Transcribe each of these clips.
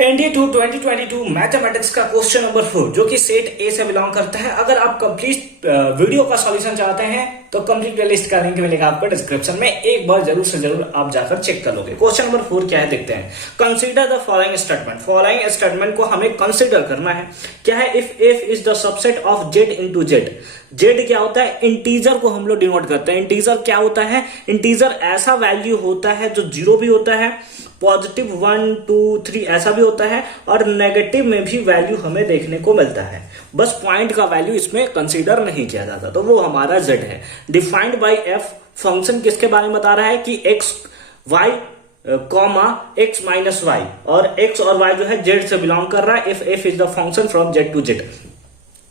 NDA 2 2022 mathematics का question number 4 जो कि सेट ए से बिलोंग करता है। अगर आप कंप्लीट वीडियो का सॉल्यूशन चाहते हैं तो कंप्लीट प्लेलिस्ट का लिंक मिलेगा आपको डिस्क्रिप्शन में, एक बार जरूर से जरूर आप जाकर चेक कर लोगे। क्वेश्चन नंबर 4 क्या है देखते हैं। Consider the following statement. Following statement को हमें कंसीडर करना है। क्या है? If F is the subset of Z into Z. Z क्या होता है? इंटीजर को हम लोग डिनोट करते हैं। इंटीजर क्या होता है? इंटीजर ऐसा वैल्यू होता है जो जीरो भी होता है, पॉजिटिव 1 2 3 ऐसा भी होता है, और नेगेटिव में भी वैल्यू हमें देखने को मिलता है। बस पॉइंट का वैल्यू इसमें कंसीडर नहीं किया जाता, तो वो हमारा जेड है। Defined by F. फंक्शन किसके बारे में बता रहा है कि x Y comma x minus Y, और एक्स और वाई जो है जेड से बिलोंग कर रहा है। If F is the function from Z to Z,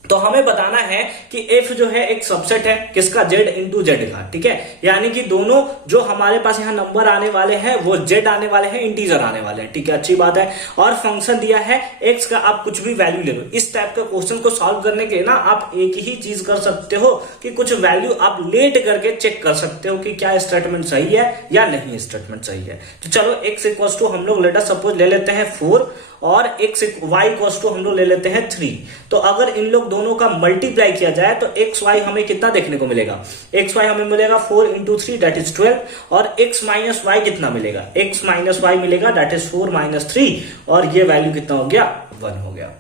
तो हमें बताना है कि एफ जो है एक सबसेट है किसका? जेड इंटू जेड का। ठीक है, यानी कि दोनों जो हमारे पास यहाँ नंबर आने वाले हैं वो जेड आने वाले हैं, इंटीजर आने वाले हैं। ठीक है, अच्छी बात है। और फंक्शन दिया है एक्स का, आप कुछ भी वैल्यू ले लो। इस टाइप के क्वेश्चन को सॉल्व करने के लिए ना आप एक ही चीज कर सकते हो कि कुछ वैल्यू आप लेट करके चेक कर सकते हो कि क्या स्टेटमेंट सही है या नहीं स्टेटमेंट सही है। तो चलो एक्स इक्वल टू हम लोग लेटर सपोज ले लेते हैं 4 और एक्स वाई इक्वल टू हम लोग ले लेते हैं 3। तो अगर इन लोग दोनों का मल्टीप्लाई किया जाए तो एक्स वाई हमें कितना देखने को मिलेगा? एक्स वाई हमें मिलेगा 4 इंटू 3 दैट इज 12, और एक्स माइनस वाई कितना मिलेगा? एक्स माइनस वाई मिलेगा दैट इज 4 माइनस 3, और ये वैल्यू कितना हो गया? 1 हो गया।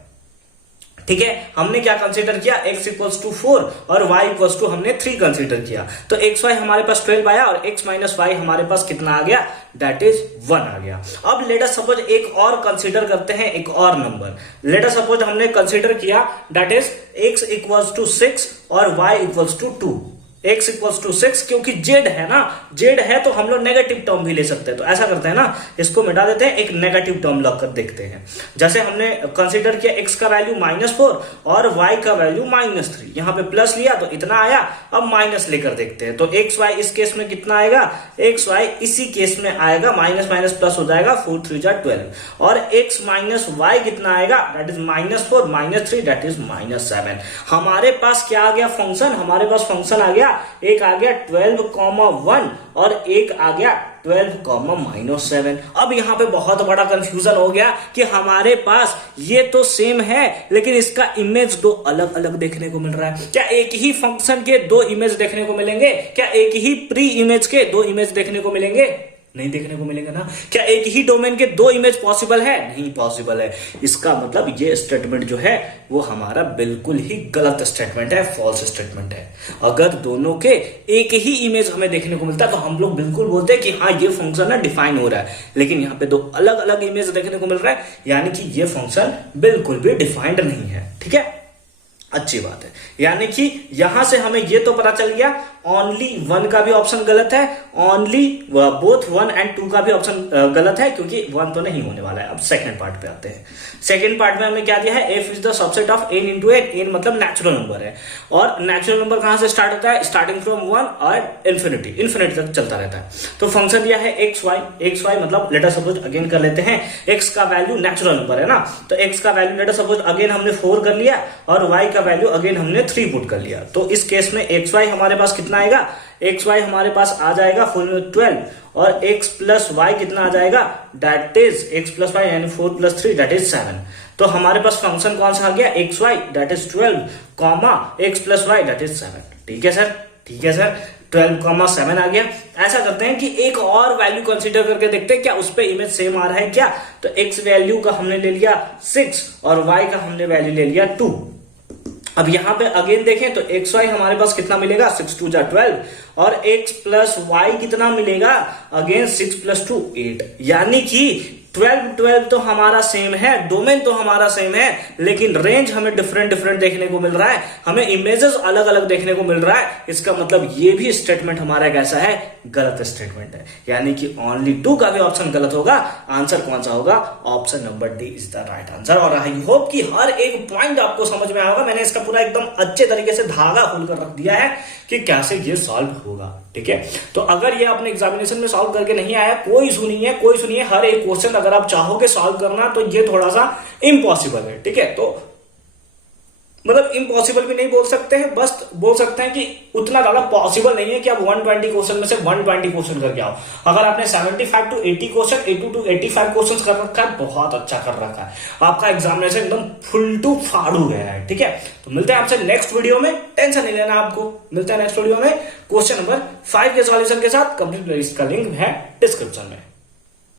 ठीक है, हमने क्या कंसीडर किया? x इक्वल्स टू 4 और y इक्वल्स टू हमने 3 कंसीडर किया। तो एक्स वाई हमारे पास 12 आया और x माइनस वाई हमारे पास कितना आ गया? दैट इज 1 आ गया। अब लेट अस सपोज एक और कंसीडर करते हैं, एक और नंबर। लेट अस सपोज हमने कंसीडर किया that is x equals to 6 और y equals to 2। x equals to 6, क्योंकि जेड है ना, जेड है तो हम लोग नेगेटिव टर्म भी ले सकते हैं। तो ऐसा करते हैं ना, इसको मिटा देते हैं, एक नेगेटिव टर्म लग कर देखते हैं। जैसे हमने कंसीडर किया x का वैल्यू -4 और y का वैल्यू -3, यहाँ पे प्लस लिया तो इतना आया। अब माइनस लेकर देखते हैं, तो एक्स वाई इस केस में कितना आएगा? एक्स वाई इसी केस में आएगा, माइनस माइनस प्लस हो जाएगा, 4 3 जा 12, और x माइनस वाई कितना आएगा? That is -4 -3 that is -7। हमारे पास क्या आ गया? फंक्शन। हमारे पास फंक्शन आ गया, एक आ गया 12,1 और एक आ गया 12,-7। अब यहां पे बहुत बड़ा कंफ्यूजन हो गया कि हमारे पास ये तो सेम है लेकिन इसका इमेज दो अलग अलग देखने को मिल रहा है। क्या एक ही फंक्शन के दो इमेज देखने को मिलेंगे? क्या एक ही प्री इमेज के दो इमेज देखने को मिलेंगे? नहीं देखने को मिलेगा ना। क्या एक ही डोमेन के दो इमेज पॉसिबल है? नहीं पॉसिबल है। इसका मतलब ये स्टेटमेंट जो है वो हमारा बिल्कुल ही गलत स्टेटमेंट है, फॉल्स स्टेटमेंट है। अगर दोनों के एक ही इमेज हमें देखने को मिलता है तो हम लोग बिल्कुल बोलते हैं कि हाँ ये फंक्शन है, डिफाइन हो रहा है। लेकिन यहाँ पे दो अलग अलग इमेज देखने को मिल रहा है, यानी कि ये फंक्शन बिल्कुल भी डिफाइंड नहीं है। ठीक है, अच्छी बात है। यानी कि यहां से हमें ये तो पता चल गया ओनली 1 का भी ऑप्शन गलत है, ओनली बोथ 1 एंड 2 का भी ऑप्शन गलत है, क्योंकि 1 तो नहीं होने वाला है। अब सेकंड पार्ट पे आते हैं। सेकंड पार्ट में हमने क्या दिया है? f is the subset of n into n। n मतलब नेचुरल नंबर है, और नेचुरल नंबर कहां से स्टार्ट होता है? स्टार्टिंग फ्रॉम 1 और इन्फिनिटी तक चलता रहता है। तो फंक्शन दिया है एक्स वाई मतलब लेट अस सपोज अगेन कर लेते हैं, x का वैल्यू नेचुरल नंबर है ना, तो x का value late us suppose again हमने 4 कर लिया और y का वैल्यू अगेन हमने 3 पुट कर लिया। तो इस केस में एक्स वाई हमारे पास कितना आएगा? एक्स वाई हमारे पास आ जाएगा 12 और x प्लस वाई कितना आ जाएगा? That is x plus y यानी 4 प्लस 3 दैट इज 7। तो हमारे पास फंक्शन कौन सा आ गया? X y that is 12 comma x plus y that is 7। ठीक है सर, ठीक है सर, 12,7 आ गया। ऐसा करते हैं कि एक और वैल्यू कंसीडर करके देखते हैं क्या उस पे इमेज सेम आ रहा है क्या। तो x वैल्यू का हमने ले लिया 6 और y का हमने वैल्यू ले लिया 2। अब यहां पे अगेन देखें तो एक्स वाई हमारे पास कितना मिलेगा? 6 2 जा 12, और x प्लस वाई कितना मिलेगा? Again 6 plus 2 8। यानी कि 12 तो हमारा सेम है, डोमेन तो हमारा सेम है, लेकिन रेंज हमें डिफरेंट देखने को मिल रहा है, हमें इमेजेस अलग अलग देखने को मिल रहा है। इसका मतलब ये भी स्टेटमेंट हमारा कैसा है? गलत स्टेटमेंट है। यानी कि ओनली 2 का भी ऑप्शन गलत होगा। आंसर कौन सा होगा? Option number D is the right answer. और आई होप कि हर एक पॉइंट आपको समझ में आया होगा। मैंने इसका पूरा एकदम अच्छे तरीके से धागा खोलकर रख दिया है कि कैसे ये सॉल्व होगा। ठीक है, तो अगर ये अपने एग्जामिनेशन में सॉल्व करके नहीं आया, कोई सुनिए, हर एक क्वेश्चन अगर आप चाहोगे सॉल्व करना तो ये थोड़ा सा इम्पॉसिबल है। ठीक है, तो मतलब इम्पॉसिबल भी नहीं बोल सकते हैं, बस बोल सकते हैं कि उतना ज्यादा पॉसिबल नहीं है कि आप 120 क्वेश्चन में से 120 क्वेश्चन करके आओ। अगर आपने 75 टू 80 क्वेश्चन, 80 टू 85 क्वेश्चन कर रखा है, बहुत अच्छा कर रखा है, आपका एग्जामिनेशन एकदम फुल टू फाड़ू गया है। ठीक है, तो मिलते हैं आपसे नेक्स्ट वीडियो में, टेंशन नहीं लेना आपको। मिलते हैं नेक्स्ट वीडियो में क्वेश्चन नंबर 5 के सॉल्यूशन के साथ। कंप्लीट प्लेलिस्ट का लिंक है डिस्क्रिप्शन में।